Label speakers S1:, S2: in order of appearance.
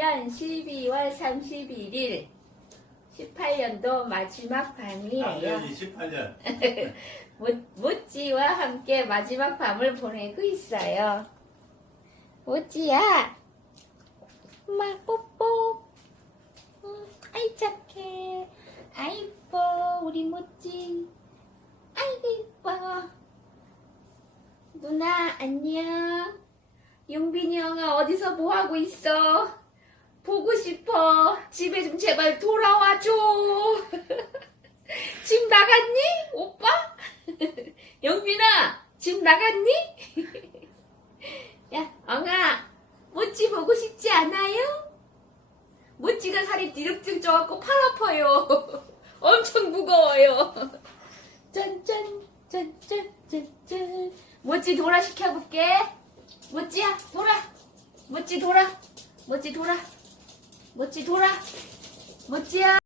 S1: 18년 12월 31일 18년도 마지막 밤이에요.
S2: 작년이 18년.
S1: 모- 모찌와 함께 마지막 밤을 보내고 있어요. 모찌야, 엄마 뽀뽀. 음, 아이 착해. 아이 이뻐 우리 모찌. 아이고 이뻐. 누나 안녕. 용빈이 형아 어디서 뭐 하고 있어? 보고 싶어. 집에 좀 제발 돌아와줘. 집 나갔니? 오빠? 영빈아, 집 나갔니? 야, 엉아, 모찌 보고 싶지 않아요? 모찌가 살이 뒤룩뒤룩 쪄갖고 팔 아파요. 엄청 무거워요. 짠짠, 짠짠, 짠짠. 모찌 돌아 시켜볼게. 모찌야, 돌아. 모찌 돌아. 모찌 돌아. 모찌 돌아. 모찌야.